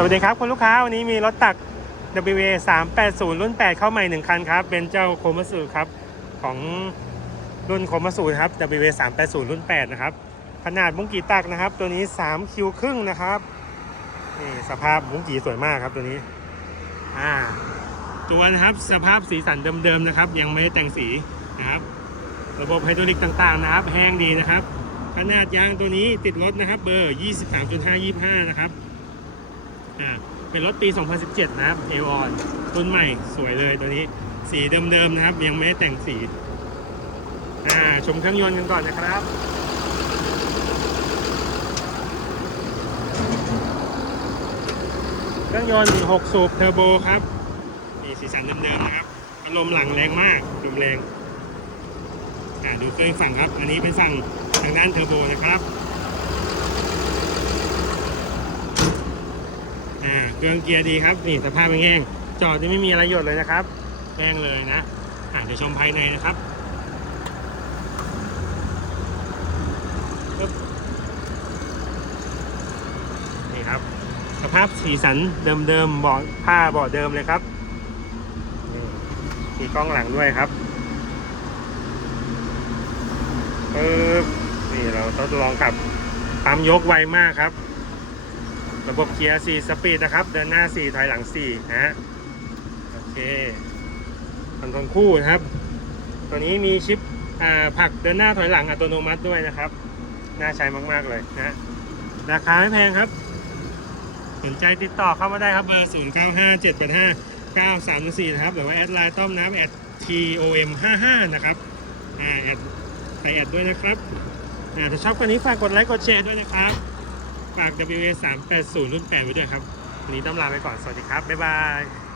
สวัสดีครับคุณลูกค้าวันนี้มีรถตัก WA 380 รุ่น 8 เข้าใหม่ 1 คันครับ เป็นเจ้าโคมัสึครับ ของรุ่นโคมัสึครับ WA 380 รุ่น 8 นะครับ ขนาดมุ้งกีตักนะครับ ตัวนี้3คิวครึ่งนะครับนี่สภาพมุ้งกีสวยมากครับตัวนี้อ่าตัวนะครับสภาพสีสันเดิมๆนะครับ ยังไม่ได้แต่งสีนะครับ ระบบไฮดรอลิกต่างๆนะครับ แห้งดีนะครับ ขนาดยางตัวนี้ติดรถนะครับ เบอร์ 23.525 นะครับ อ่าเป็นรถปี 2017 นะครับเอวอนรุ่นใหม่สวยเลยตัวนี้สีเดิมๆนะครับ ยังไม่ได้แต่งสีอ่าชมเครื่องยนต์กันก่อนนะครับเครื่องยนต์ 6 สูบเทอร์โบครับนี่สีสันเดิมๆนะครับพัดลมหลังแรงมากลมแรงอ่าดูเครื่องฝั่งครับ อันนี้เป็นฝั่งทางด้านเทอร์โบนะครับ อ่าเครื่องเกียร์ดีครับนี่สภาพเป็นแห้งจอดนี่ไม่มีอะไรหยดเลยนะครับแห้งเลยนะอ่าเดี๋ยวชมภายในนะครับนี่ครับ สภาพสีสันเดิมๆเบาะผ้าเบาะเดิมเลยครับนี่มีกล้องหลังด้วยครับปึ๊บนี่เราทดลองขับปั๊มยกไวมากครับ ระบบเกียร์4สปีดนะครับ เดินหน้า 4 ถอยหลัง4นะฮะ โอเคคอนโทรลคู่นะครับ ตัวนี้มีชิปผักเดินหน้าถอยหลังอัตโนมัติด้วยนะครับ น่าใช้มาก ๆ เลยนะ ราคาไม่แพงครับ สนใจติดต่อเข้ามาได้ครับเบอร์ 0 9 5 7 8 5 9 3 4 นะครับ หรือว่าแอดไลน์ต้อมน้ำแอด tom 5 5นะครับแอดใส่แอดด้วยนะครับถ้าชอบกันนี้ฝากกดไลค์กดแชร์ด้วยนะครับ ฝาก WA 380รุ่น8ไว้ด้วยครับวันนี้ต้องลาไปก่อน สวัสดีครับ บ๊ายบาย